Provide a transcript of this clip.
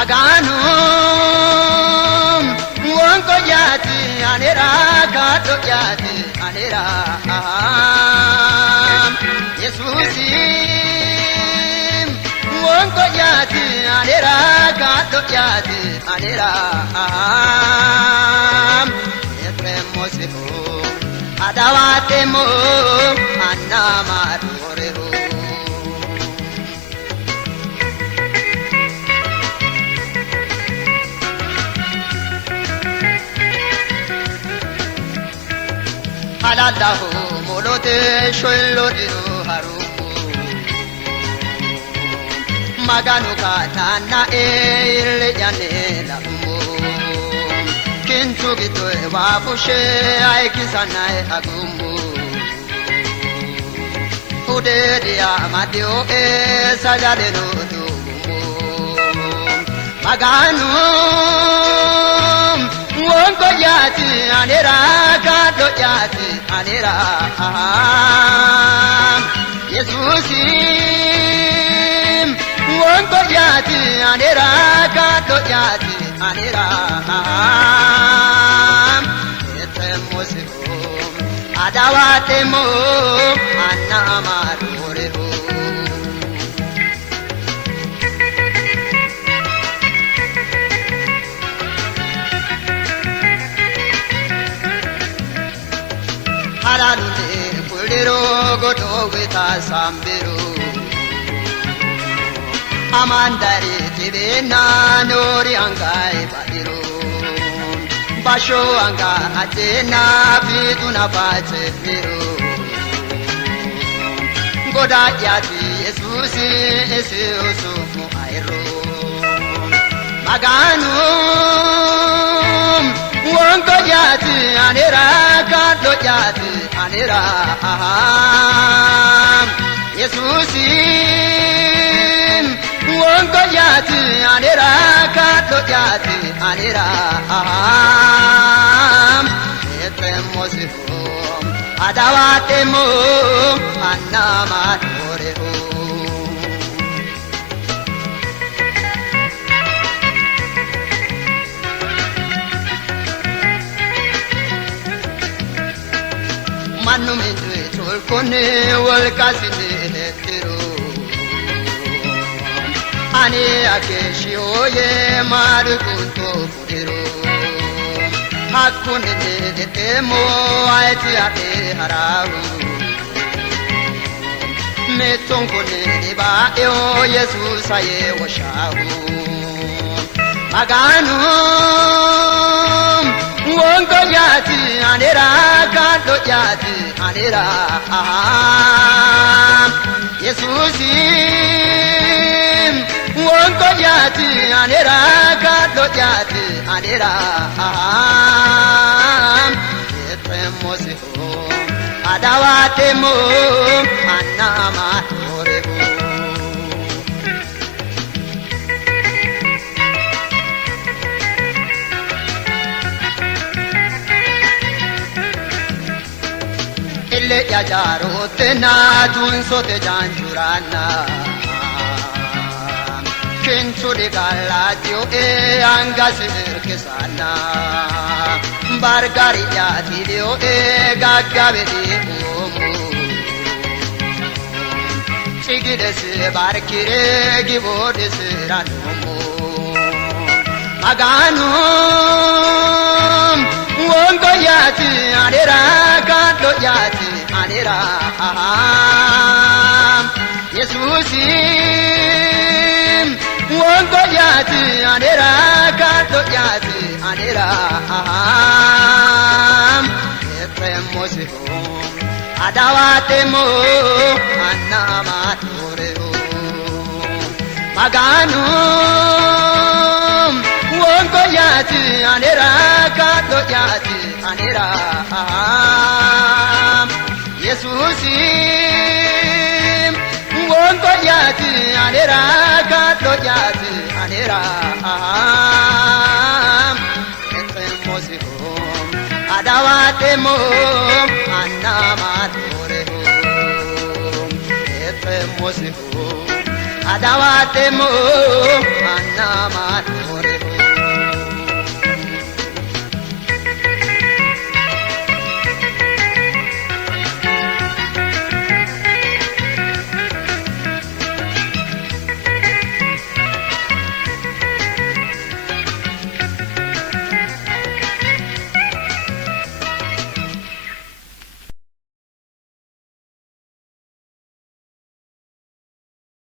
Aganum wonko yati anera kato yati anera Yesusim wonko yati anera kato yati anera Yetremosiho adawatemo annamadorero Halallahu molote shollodiru harumu Maganu katana ele jane lamu Kintu gitu wabushe aikisana agumu Ude dia madio sajade no tumu Maganu wonko yati anera kato yati anera Yesusim wonko yati anera kato yati anera Yetemosiho adawatemo annamadoreho Haranune kuliro godo wita sambiru Amandari tibena nori angai badiru Basho anga atena biduna bache miru Goda yati Yesusi Yesusu muairu Maganu wonko yati anera kato yati anera Yesusim wonko yati anera kato yati anera Yetremosiho adawatemo annamadoreho Manu mindre tolkone walkasine hetero Ani akeshioye marukunto fudero Hakune detemo aiti ate hararu Metonkone deba eo Jesus aye washahu Maganu wonko yati anera kato yati anera Yesusim wonko yati anera kato yati anera Yetremosiho adawatemo annamadoreho Ille yajaro tena junso te janjurana Kintu de galatio e angasir kesana Bargari yati dio e gaggabe di umu Chigidesi barkire gibodesi ranumu Maganu wonko yati anera kato yati anera Yesusim wonko yati anera kato yati anera Yetremosiho adawatemo annamadoreho Maganu wonko yati anera kato yati anera Yesusim wonko yati anera kato yati anera Yetremosiho adawatemo annamadoreho Yetremosiho adawatemo annamadoreho